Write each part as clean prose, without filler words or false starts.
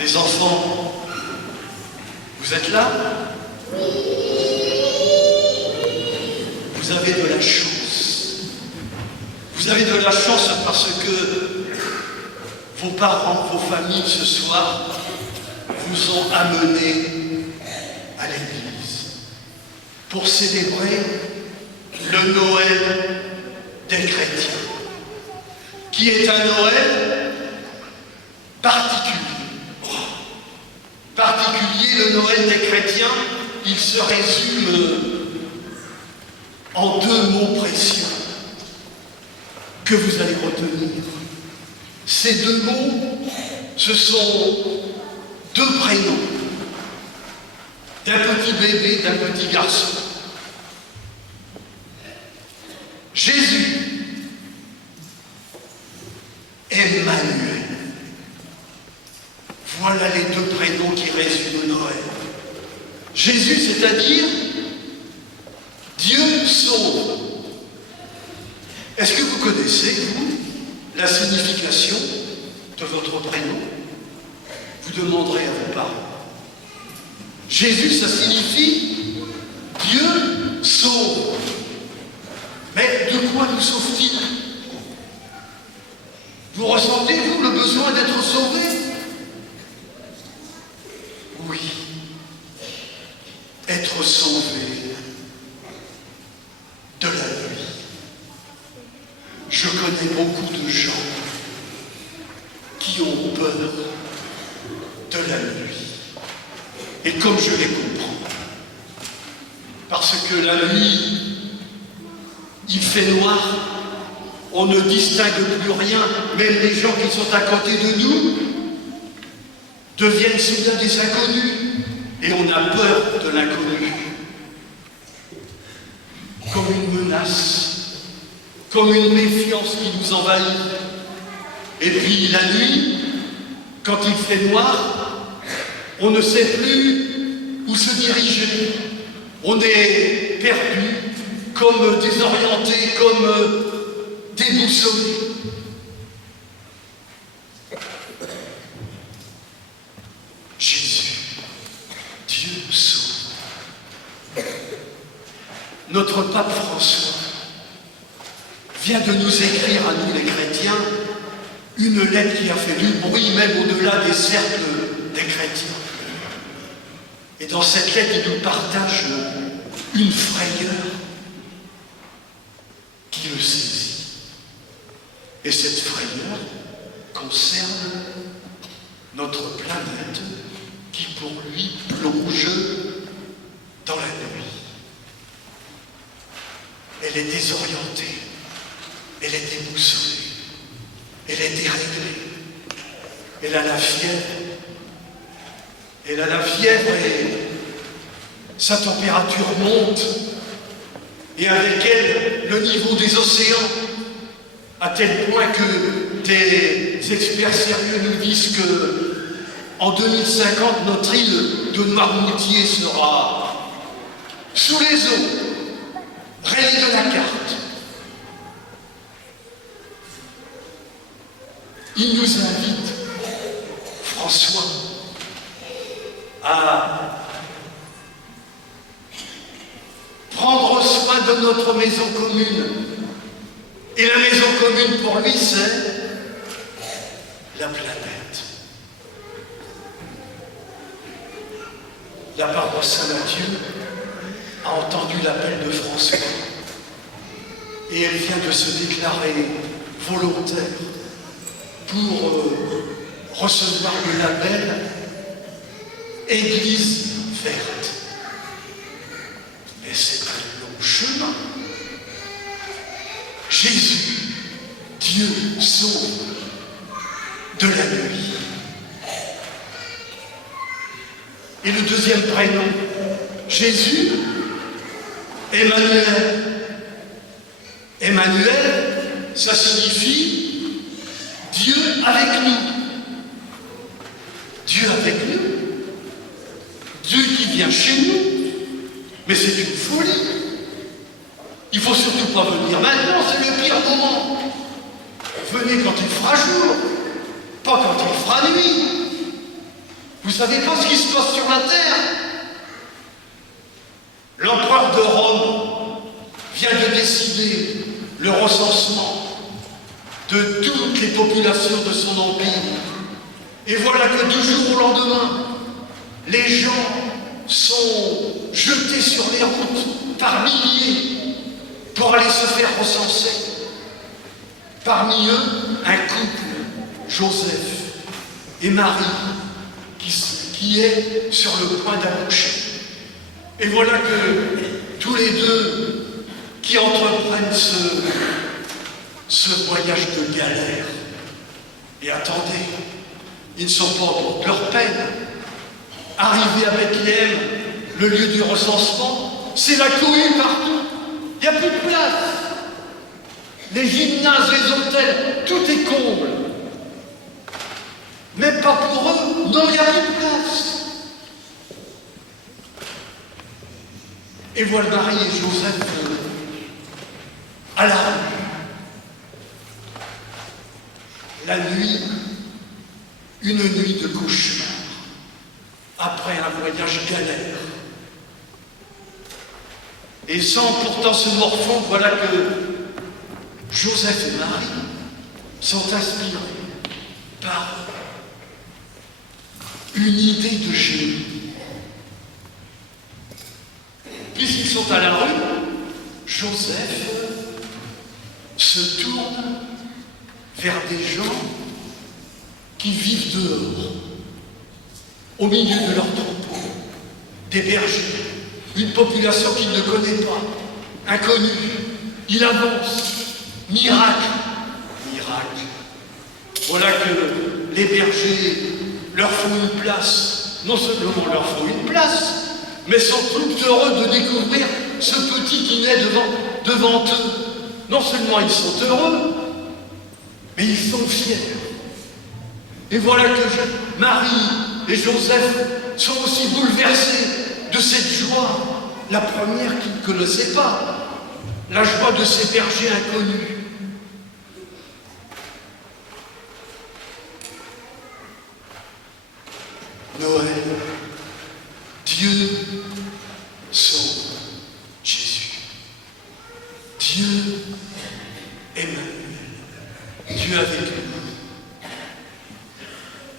Les enfants, vous êtes là? Vous avez de la chance. Vous avez de la chance parce que vos parents, vos familles ce soir vous ont amenés à l'église pour célébrer le Noël des chrétiens, qui est un Noël particulier. Le Noël des chrétiens, il se résume en deux mots précieux que vous allez retenir. Ces deux mots, ce sont deux prénoms d'un petit bébé, d'un petit garçon. Jésus, Emmanuel. Voilà les deux prénoms qui résument Noël. Jésus, c'est-à-dire Dieu sauve. Est-ce que vous connaissez, vous, la signification de votre prénom? Vous demanderez à vos parents. Jésus, ça signifie Dieu sauve. Mais de quoi nous sauve-t-il? Vous ressentez, vous, le besoin d'être sauvé? Oui. Être sauvé de la nuit. Je connais beaucoup de gens qui ont peur de la nuit. Et comme je les comprends, parce que la nuit, il fait noir, on ne distingue plus rien, même les gens qui sont à côté de nous deviennent soudain des inconnus, et on a peur de l'inconnu, comme une menace, comme une méfiance qui nous envahit. Et puis la nuit, quand il fait noir, on ne sait plus où se diriger, on est perdu, comme désorienté, comme déboussolé. Jésus, Dieu sauve. Notre pape François vient de nous écrire à nous les chrétiens une lettre qui a fait du bruit même au-delà des cercles des chrétiens. Et dans cette lettre, il nous partage une frayeur qui le saisit. Et cette frayeur concerne notre planète qui pour lui plonge dans la nuit. Elle est désorientée, elle est déboussolée, elle est déréglée, elle a la fièvre. Elle a la fièvre et sa température monte. Et avec elle, le niveau des océans, à tel point que des experts sérieux nous disent que en 2050, notre île de Marmoutier sera sous les eaux, rayée de la carte. Il nous invite, François, à prendre soin de notre maison commune. Et la maison commune pour lui, c'est la planète. La paroisse Saint-Mathieu a entendu l'appel de François et elle vient de se déclarer volontaire pour recevoir le label Église verte. Mais c'est un long chemin. Jésus, Dieu sauve de la nuit. Et le deuxième prénom, Jésus, Emmanuel. Emmanuel, ça signifie Dieu avec nous. Dieu avec nous. Dieu qui vient chez nous. Mais c'est une folie. Il ne faut surtout pas venir maintenant, c'est le pire moment. Venez quand il fera jour, pas quand il fera nuit. Vous savez pas ce qui se passe sur la terre? L'empereur de Rome vient de décider le recensement de toutes les populations de son empire. Et voilà que du jour au lendemain, les gens sont jetés sur les routes par milliers pour aller se faire recenser. Parmi eux, un couple, Joseph et Marie, qui est sur le point d'accoucher. Et voilà que tous les deux qui entreprennent ce voyage de galère. Et attendez, ils ne sont pas au bout de leur peine. Arrivés à Bethléem, le lieu du recensement, c'est la cohue partout. Il n'y a plus de place. Les gymnases, les hôtels, tout est comble. Même pas pour eux, non, il n'y a plus de place. Et voilà Marie et Joseph à la rue. La nuit, une nuit de cauchemar, après un voyage galère. Et sans pourtant se morfondre, voilà que Joseph et Marie sont inspirés par une idée de génie. Puisqu'ils sont à la rue, Joseph se tourne vers des gens qui vivent dehors, au milieu de leurs troupeaux, des bergers, une population qu'il ne connaît pas, inconnue. Il avance, miracle, miracle. Voilà que les bergers leur font une place. Non seulement leur font une place, mais sont tout heureux de découvrir ce petit qui naît devant eux. Non seulement ils sont heureux, mais ils sont fiers. Et voilà que Marie et Joseph sont aussi bouleversés de cette joie, la première qu'ils ne connaissaient pas, la joie de ces bergers inconnus. Noël, Dieu sauve Jésus. Dieu Emmanuel, Dieu avec nous.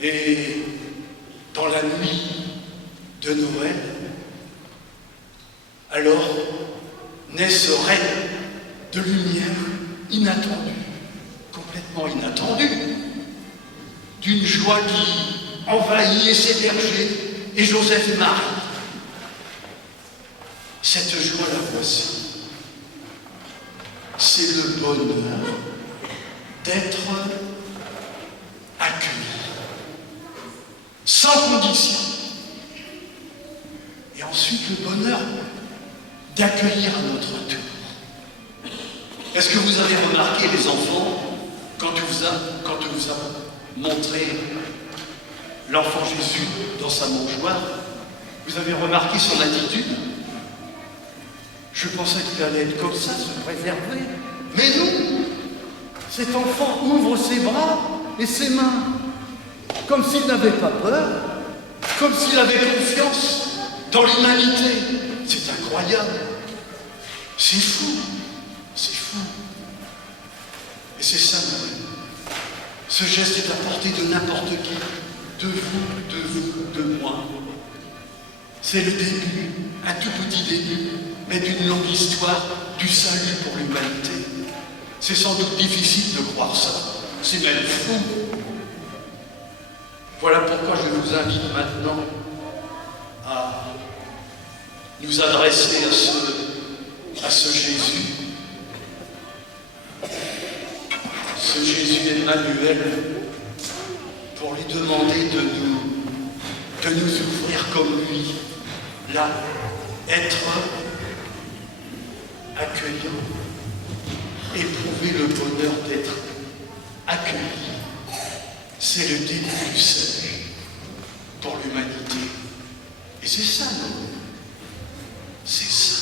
Et dans la nuit de Noël, alors naît ce règne de lumière inattendu, complètement inattendu, d'une joie qui envahit ses bergers et Joseph et Marie. Cette joie, la voici. C'est le bonheur d'être accueilli, sans condition. Et ensuite, le bonheur d'accueillir à notre tour. Est-ce que vous avez remarqué, les enfants, quand on vous a montré l'enfant Jésus dans sa mangeoire, vous avez remarqué son attitude? Je pensais qu'il allait être comme ça, se préserver. Mais non! Cet enfant ouvre ses bras et ses mains, comme s'il n'avait pas peur, comme s'il avait confiance dans l'humanité. C'est incroyable. C'est fou. C'est fou. Et c'est ça, Noël. Ce geste est à portée de n'importe qui, de vous, de moi. C'est le début, un tout petit début, mais d'une longue histoire du salut pour l'humanité. C'est sans doute difficile de croire ça. C'est même fou. Voilà pourquoi je vous invite maintenant à nous adresser à ce Jésus. Ce Jésus Emmanuel, pour lui demander de nous ouvrir comme lui, là, être accueillant, éprouver le bonheur d'être accueilli. C'est le début du salut pour l'humanité. Et c'est ça, non? C'est ça.